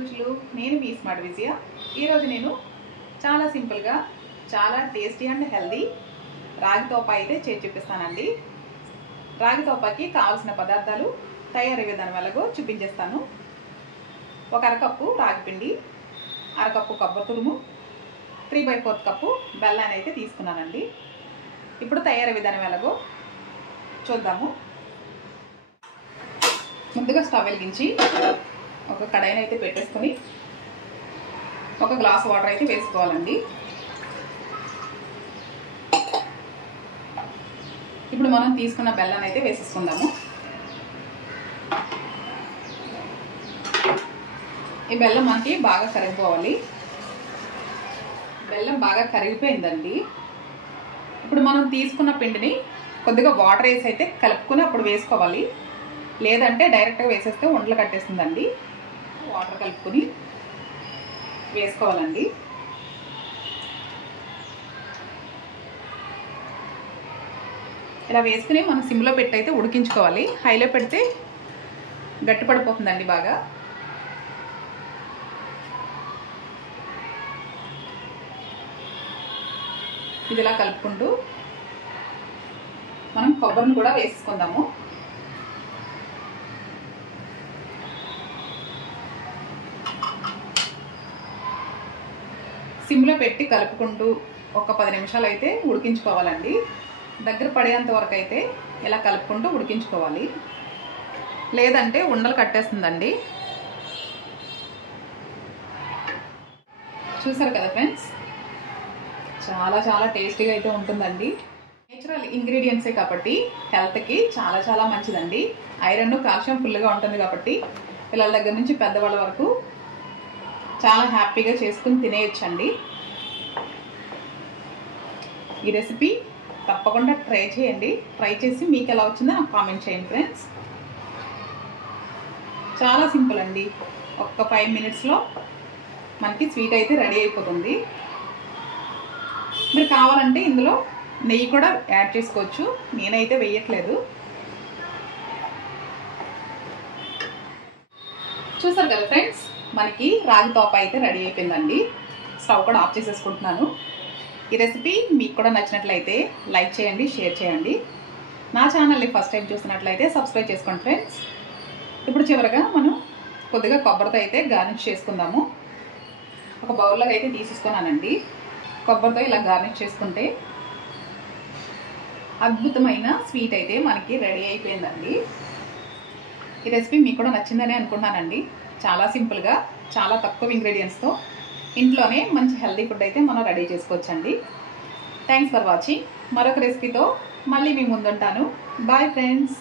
రుచులు నేను మీ స్మార్ట్ విజయ ఈరోజు నేను చాలా సింపుల్గా చాలా టేస్టీ అండ్ హెల్దీ రాగి తోప అయితే చేసి చూపిస్తానండి. రాగి తోపకి కావాల్సిన పదార్థాలు తయారీ విధానం ఎలాగో చూపించేస్తాను. ఒక అరకప్పు రాగి పిండి, అరకప్పు కొబ్బరి తురుము, 3/4 కప్పు బెల్లాన్ని అయితే తీసుకున్నానండి. ఇప్పుడు తయారీ విధానం ఎలాగో చూద్దాము. ముందుగా స్టవ్ వెలిగించి ఒక కడాయిని అయితే పెట్టేసుకొని ఒక గ్లాస్ వాటర్ అయితే వేసుకోవాలండి. ఇప్పుడు మనం తీసుకున్న బెల్లాన్ని అయితే వేసేసుకుందాము. ఈ బెల్లం మనకి బాగా కరిగిపోవాలి. బెల్లం బాగా కరిగిపోయిందండి. ఇప్పుడు మనం తీసుకున్న పిండిని కొద్దిగా వాటర్ వేసి అయితే కలుపుకొని అప్పుడు వేసుకోవాలి. లేదంటే డైరెక్ట్గా వేసేస్తే ఉండలు కట్టేస్తుందండి. వాటర్ కలుపుకొని వేసుకోవాలండి. ఇలా వేసుకుని మనం సిమ్లో పెట్టి అయితే ఉడికించుకోవాలి. హైలో పెడితే గట్టి పడిపోతుందండి బాగా. ఇది ఇలా కలుపుకుంటూ మనం కొబ్బరిని కూడా వేసుకుందాము. సిమ్లో పెట్టి కలుపుకుంటూ ఒక 10 నిమిషాలు అయితే ఉడికించుకోవాలండి. దగ్గర పడేంత వరకు అయితే ఇలా కలుపుకుంటూ ఉడికించుకోవాలి. లేదంటే ఉండలు కట్టేస్తుందండి. చూసారు కదా ఫ్రెండ్స్, చాలా టేస్టీగా అయితే ఉంటుందండి. నేచురల్ ఇంగ్రీడియంట్సే కాబట్టి హెల్త్కి చాలా మంచిదండి. ఐరన్, కాల్షియం ఫుల్గా ఉంటుంది కాబట్టి పిల్లల దగ్గర నుంచి పెద్దవాళ్ళ వరకు చాలా హ్యాపీగా చేసుకుని తినేయచ్చండి. ఈ రెసిపీ తప్పకుండా ట్రై చేయండి. ట్రై చేసి మీకు ఎలా వచ్చిందో నాకు కామెంట్ చేయండి ఫ్రెండ్స్. చాలా సింపుల్ అండి. ఒక్క 5 మినిట్స్లో మనకి స్వీట్ అయితే రెడీ అయిపోతుంది. మీరు కావాలంటే ఇందులో నెయ్యి కూడా యాడ్ చేసుకోవచ్చు. నేనైతే వేయట్లేదు. చూసారు కదా ఫ్రెండ్స్, మనకి రాగి తోప అయితే రెడీ అయిపోయిందండి. స్టవ్ కూడా ఆఫ్ చేసేసుకుంటున్నాను. ఈ రెసిపీ మీకు కూడా నచ్చినట్లయితే లైక్ చేయండి, షేర్ చేయండి. నా ఛానల్ని ఫస్ట్ టైం చూసినట్లయితే సబ్స్క్రైబ్ చేసుకోండి ఫ్రెండ్స్. ఇప్పుడు చివరగా మనం కొద్దిగా కొబ్బరితో అయితే గార్నిష్ చేసుకుందాము. ఒక బౌల్లో అయితే తీసేసుకున్నానండి. కొబ్బరితో ఇలా గార్నిష్ చేసుకుంటే అద్భుతమైన స్వీట్ అయితే మనకి రెడీ అయిపోయిందండి. ఈ రెసిపీ మీకు కూడా నచ్చిందని అనుకున్నానండి. చాలా సింపుల్గా, చాలా తక్కువ ఇంగ్రీడియంట్స్తో ఇంట్లోనే మంచి హెల్తీ ఫుడ్ అయితే మనం రెడీ చేసుకోవచ్చండి. Thanks for watching. మరొక రెసిపీతో మళ్ళీ మీ ముందుంటాను. Bye friends.